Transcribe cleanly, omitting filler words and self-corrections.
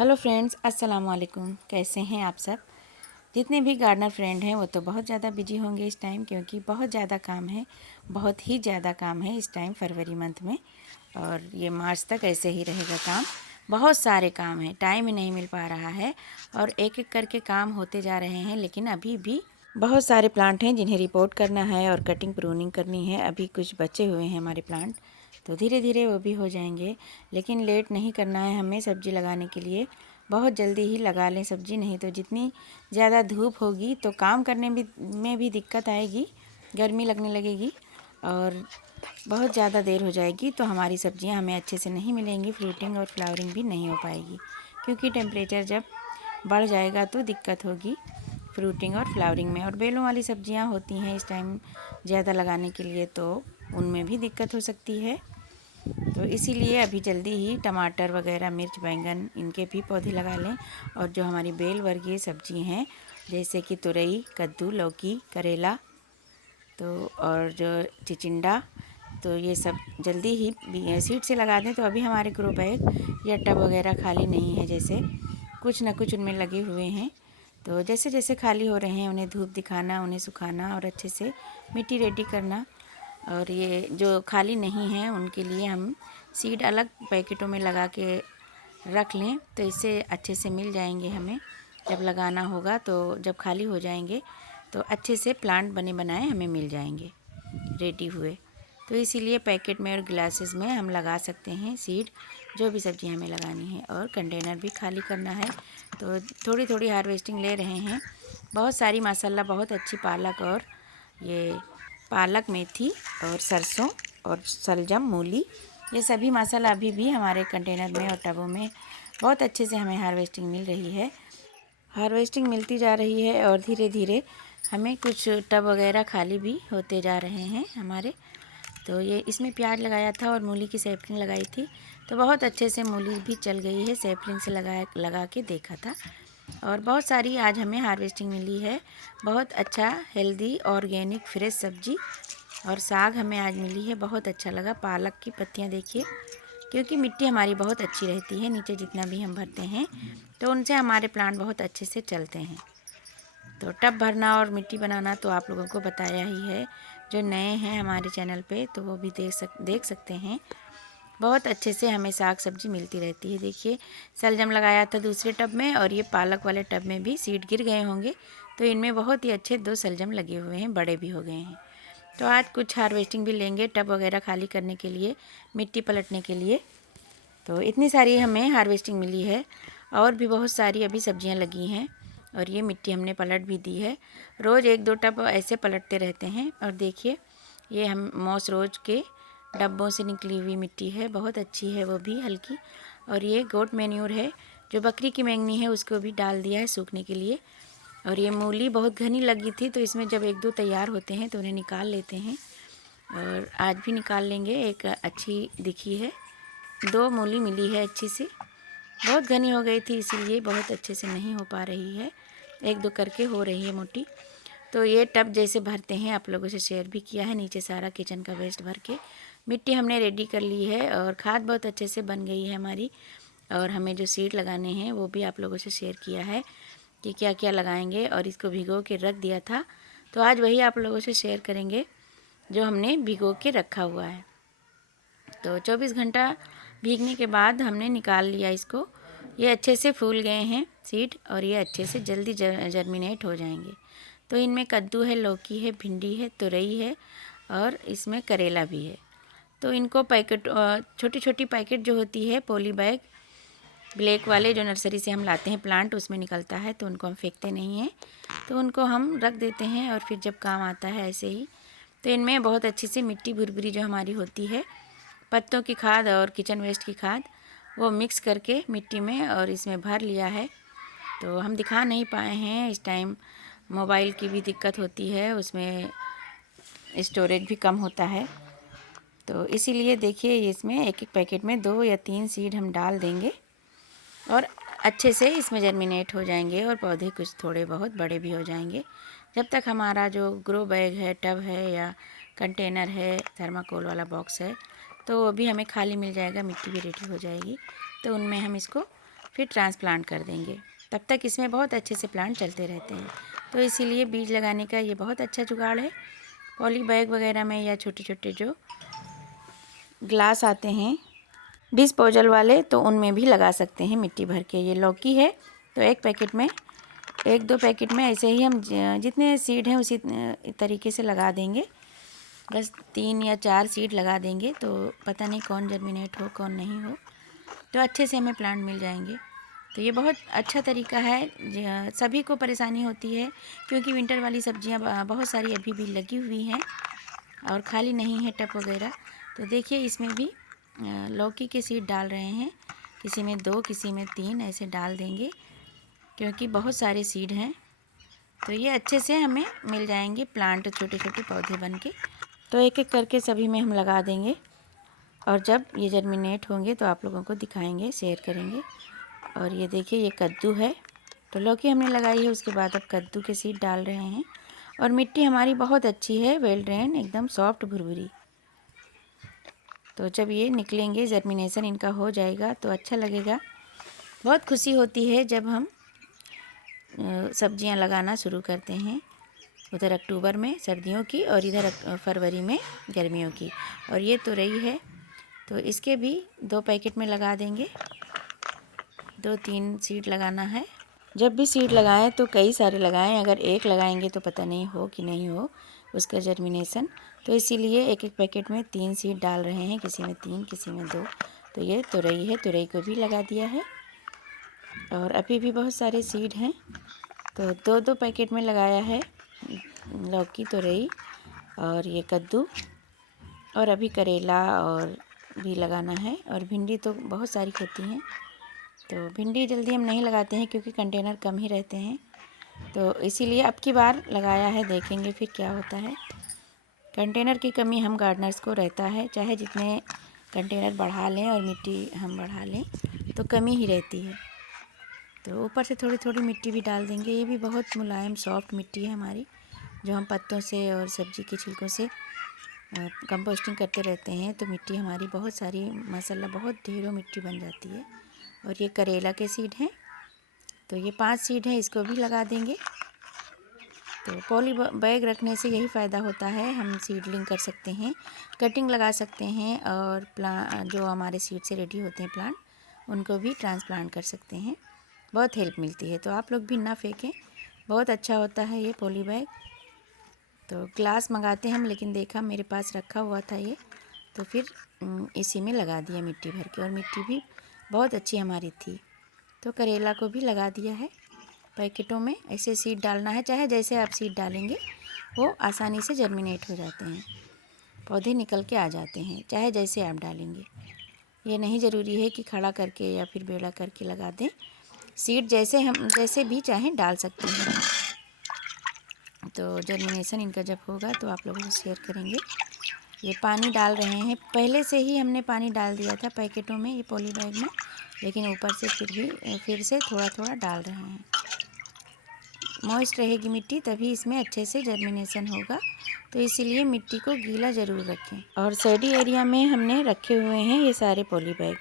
Hello friends, अस्सलाम वालेकुम। कैसे हैं आप सब? जितने भी गार्डनर फ्रेंड हैं वो तो बहुत ज़्यादा बिजी होंगे इस टाइम, क्योंकि बहुत ज़्यादा काम है, बहुत ही ज़्यादा काम है इस टाइम फरवरी मंथ में। और ये मार्च तक ऐसे ही रहेगा काम। बहुत सारे काम हैं, टाइम ही नहीं मिल पा रहा है और एक एक करके काम होते जा रहे हैं। लेकिन अभी भी बहुत सारे प्लांट हैं जिन्हें रिपोर्ट करना है और कटिंग प्रूनिंग करनी है। अभी कुछ बचे हुए हैं हमारे प्लांट, तो धीरे धीरे वो भी हो जाएंगे। लेकिन लेट नहीं करना है हमें सब्ज़ी लगाने के लिए। बहुत जल्दी ही लगा लें सब्ज़ी, नहीं तो जितनी ज़्यादा धूप होगी तो काम करने में भी दिक्कत आएगी, गर्मी लगने लगेगी और बहुत ज़्यादा देर हो जाएगी तो हमारी सब्ज़ियां हमें अच्छे से नहीं मिलेंगी, फ्रूटिंग और फ्लावरिंग भी नहीं हो पाएगी। क्योंकि टेम्परेचर जब बढ़ जाएगा तो दिक्कत होगी फ्रूटिंग और फ्लावरिंग में। और बेलों वाली सब्ज़ियां होती हैं इस टाइम ज़्यादा लगाने के लिए, तो उनमें भी दिक्कत हो सकती है। तो इसीलिए अभी जल्दी ही टमाटर वगैरह, मिर्च, बैंगन, इनके भी पौधे लगा लें। और जो हमारी बेल वर्गीय सब्ज़ी हैं जैसे कि तुरई, कद्दू, लौकी, करेला, तो और जो चिचिंडा, तो ये सब जल्दी ही सीड से लगा दें। तो अभी हमारे ग्रो बैग या टब वगैरह खाली नहीं है, जैसे कुछ ना कुछ उनमें लगे हुए हैं। तो जैसे जैसे खाली हो रहे हैं उन्हें धूप दिखाना, उन्हें सुखाना और अच्छे से मिट्टी रेडी करना। और ये जो खाली नहीं हैं उनके लिए हम सीड अलग पैकेटों में लगा के रख लें, तो इससे अच्छे से मिल जाएंगे हमें। जब लगाना होगा तो जब खाली हो जाएंगे तो अच्छे से प्लांट बने बनाए हमें मिल जाएंगे रेडी हुए। तो इसीलिए पैकेट में और ग्लासेस में हम लगा सकते हैं सीड, जो भी सब्ज़ी हमें लगानी है। और कंटेनर भी खाली करना है, तो थोड़ी थोड़ी हार्वेस्टिंग ले रहे हैं। बहुत सारी माशाल्लाह बहुत अच्छी पालक, और ये पालक, मेथी और सरसों और शलजम, मूली, ये सभी माशाल्लाह अभी भी हमारे कंटेनर में और टबों में बहुत अच्छे से हमें हार्वेस्टिंग मिल रही है। हार्वेस्टिंग मिलती जा रही है और धीरे धीरे हमें कुछ टब वगैरह खाली भी होते जा रहे हैं हमारे। तो ये इसमें प्याज लगाया था और मूली की सैपलिंग लगाई थी, तो बहुत अच्छे से मूली भी चल गई है। सैपलिंग से लगा के देखा था और बहुत सारी आज हमें हार्वेस्टिंग मिली है। बहुत अच्छा हेल्दी ऑर्गेनिक फ्रेश सब्जी और साग हमें आज मिली है, बहुत अच्छा लगा। पालक की पत्तियां देखिए, क्योंकि मिट्टी हमारी बहुत अच्छी रहती है, नीचे जितना भी हम भरते हैं तो उनसे हमारे प्लांट बहुत अच्छे से चलते हैं। तो टब भरना और मिट्टी बनाना तो आप लोगों को बताया ही है। जो नए हैं हमारे चैनल पे तो वो भी देख सकते हैं। बहुत अच्छे से हमें साग सब्जी मिलती रहती है। देखिए, शलजम लगाया था दूसरे टब में और ये पालक वाले टब में भी सीड गिर गए होंगे, तो इनमें बहुत ही अच्छे 2 शलजम लगे हुए हैं, बड़े भी हो गए हैं। तो आज कुछ हार्वेस्टिंग भी लेंगे टब वगैरह खाली करने के लिए, मिट्टी पलटने के लिए। तो इतनी सारी हमें हार्वेस्टिंग मिली है और भी बहुत सारी अभी सब्जियां लगी हैं। और ये मिट्टी हमने पलट भी दी है। रोज़ 1-2 टब ऐसे पलटते रहते हैं। और देखिए, ये हम मॉस रोज के डब्बों से निकली हुई मिट्टी है, बहुत अच्छी है, वो भी हल्की। और ये गोट मैन्यूर है, जो बकरी की मेंगनी है उसको भी डाल दिया है सूखने के लिए। और ये मूली बहुत घनी लगी थी, तो इसमें जब 1-2 तैयार होते हैं तो उन्हें निकाल लेते हैं। और आज भी निकाल लेंगे, एक अच्छी दिखी है, 2 मूली मिली है अच्छी सी। बहुत घनी हो गई थी इसीलिए बहुत अच्छे से नहीं हो पा रही है, 1-2 करके हो रही है मोटी। तो ये टब जैसे भरते हैं आप लोगों से शेयर भी किया है। नीचे सारा किचन का वेस्ट भर के मिट्टी हमने रेडी कर ली है और खाद बहुत अच्छे से बन गई है हमारी। और हमें जो सीड लगाने हैं वो भी आप लोगों से शेयर किया है कि क्या क्या लगाएंगे, और इसको भिगो के रख दिया था। तो आज वही आप लोगों से शेयर करेंगे जो हमने भिगो के रखा हुआ है। तो 24 घंटा भीगने के बाद हमने निकाल लिया इसको। ये अच्छे से फूल गए हैं सीड और ये अच्छे से जल्दी जर्मिनेट हो जाएंगे। तो इनमें कद्दू है, लौकी है, भिंडी है, तुरई है और इसमें करेला भी है। तो इनको पैकेट, छोटी छोटी पैकेट जो होती है पॉली बैग ब्लैक वाले, जो नर्सरी से हम लाते हैं प्लांट, उसमें निकलता है, तो उनको हम फेंकते नहीं हैं, तो उनको हम रख देते हैं और फिर जब काम आता है ऐसे ही। तो इनमें बहुत अच्छी सी मिट्टी भुरभुरी जो हमारी होती है, पत्तों की खाद और किचन वेस्ट की खाद, वो मिक्स करके मिट्टी में और इसमें भर लिया है। तो हम दिखा नहीं पाए हैं इस टाइम, मोबाइल की भी दिक्कत होती है, उसमें स्टोरेज भी कम होता है। तो इसीलिए देखिए, इसमें एक एक पैकेट में 2 या 3 सीड हम डाल देंगे और अच्छे से इसमें जर्मिनेट हो जाएंगे और पौधे कुछ थोड़े बहुत बड़े भी हो जाएंगे। जब तक हमारा जो ग्रो बैग है, टब है या कंटेनर है, थर्माकोल वाला बॉक्स है, तो वो भी हमें खाली मिल जाएगा, मिट्टी भी रेडी हो जाएगी। तो उनमें हम इसको फिर ट्रांसप्लांट कर देंगे। तब तक इसमें बहुत अच्छे से प्लांट चलते रहते हैं। तो इसीलिए बीज लगाने का ये बहुत अच्छा जुगाड़ है। पॉली बैग वगैरह में या छोटे छोटे जो ग्लास आते हैं डिस्पोजल वाले, तो उनमें भी लगा सकते हैं मिट्टी भर के। ये लौकी है तो एक पैकेट में, 1-2 पैकेट में ऐसे ही हम जितने सीड हैं उसी तरीके से लगा देंगे। बस 3 या 4 सीड लगा देंगे तो पता नहीं कौन जर्मिनेट हो कौन नहीं हो, तो अच्छे से हमें प्लांट मिल जाएंगे। तो ये बहुत अच्छा तरीका है। सभी को परेशानी होती है क्योंकि विंटर वाली सब्जियां बहुत सारी अभी भी लगी हुई हैं और खाली नहीं है टब वगैरह। तो देखिए इसमें भी लौकी के सीड डाल रहे हैं, किसी में 2 किसी में 3 ऐसे डाल देंगे क्योंकि बहुत सारे सीड हैं। तो ये अच्छे से हमें मिल जाएंगे प्लांट, छोटे छोटे पौधे बन के। तो एक एक करके सभी में हम लगा देंगे और जब ये जर्मिनेट होंगे तो आप लोगों को दिखाएंगे, शेयर करेंगे। और ये देखिए ये कद्दू है, तो लौकी हमने लगाई है, उसके बाद अब कद्दू के सीड डाल रहे हैं। और मिट्टी हमारी बहुत अच्छी है, वेल ड्रेन, एकदम सॉफ्ट भुरभुरी। तो जब ये निकलेंगे, जर्मिनेशन इनका हो जाएगा तो अच्छा लगेगा। बहुत खुशी होती है जब हम सब्जियां लगाना शुरू करते हैं। उधर अक्टूबर में सर्दियों की और इधर फरवरी में गर्मियों की। और ये तुरई है तो इसके भी 2 पैकेट में लगा देंगे। 2-3 सीड लगाना है। जब भी सीड लगाएं तो कई सारे लगाएं, अगर एक लगाएंगे तो पता नहीं हो कि नहीं हो उसका जर्मिनेशन। तो इसीलिए एक एक पैकेट में 3 सीड डाल रहे हैं, किसी में 3 किसी में 2। तो ये तुरई है, तुरई को भी लगा दिया है और अभी भी बहुत सारे सीड हैं तो 2-2 पैकेट में लगाया है। लौकी, तुरई और ये कद्दू और अभी करेला और भी लगाना है। और भिंडी तो बहुत सारी होती हैं, तो भिंडी जल्दी हम नहीं लगाते हैं क्योंकि कंटेनर कम ही रहते हैं, तो इसीलिए अब की बार लगाया है, देखेंगे फिर क्या होता है। कंटेनर की कमी हम गार्डनर्स को रहता है, चाहे जितने कंटेनर बढ़ा लें और मिट्टी हम बढ़ा लें तो कमी ही रहती है। तो ऊपर से थोड़ी थोड़ी मिट्टी भी डाल देंगे। ये भी बहुत मुलायम सॉफ्ट मिट्टी है हमारी, जो हम पत्तों से और सब्ज़ी के छिलकों से कंपोस्टिंग करते रहते हैं। तो मिट्टी हमारी बहुत सारी माशाल्लाह बहुत ढेरों मिट्टी बन जाती है। और ये करेला के सीड हैं, तो ये 5 सीड हैं, इसको भी लगा देंगे। तो पॉली बैग रखने से यही फ़ायदा होता है, हम सीडलिंग कर सकते हैं, कटिंग लगा सकते हैं और जो हमारे सीड से रेडी होते हैं प्लांट, उनको भी ट्रांसप्लांट कर सकते हैं। बहुत हेल्प मिलती है। तो आप लोग भी ना फेंकें, बहुत अच्छा होता है ये पॉली बैग। तो ग्लास मंगाते हम, लेकिन देखा मेरे पास रखा हुआ था ये, तो फिर इसी में लगा दिया मिट्टी भर के। और मिट्टी भी बहुत अच्छी हमारी थी। तो करेला को भी लगा दिया है पैकेटों में। ऐसे सीड डालना है, चाहे जैसे आप सीड डालेंगे वो आसानी से जर्मिनेट हो जाते हैं, पौधे निकल के आ जाते हैं, चाहे जैसे आप डालेंगे। ये नहीं ज़रूरी है कि खड़ा करके या फिर बेड़ा करके लगा दें। सीड जैसे भी चाहें डाल सकते हैं। तो जर्मिनेशन इनका जब होगा तो आप लोगों को शेयर करेंगे। ये पानी डाल रहे हैं, पहले से ही हमने पानी डाल दिया था पैकेटों में, ये पॉली बैग में, लेकिन ऊपर से फिर से थोड़ा थोड़ा डाल रहे हैं। मॉइस्ट रहेगी मिट्टी तभी इसमें अच्छे से जर्मिनेशन होगा, तो इसीलिए मिट्टी को गीला ज़रूर रखें। और सैडी एरिया में हमने रखे हुए हैं ये सारे पॉली बैग।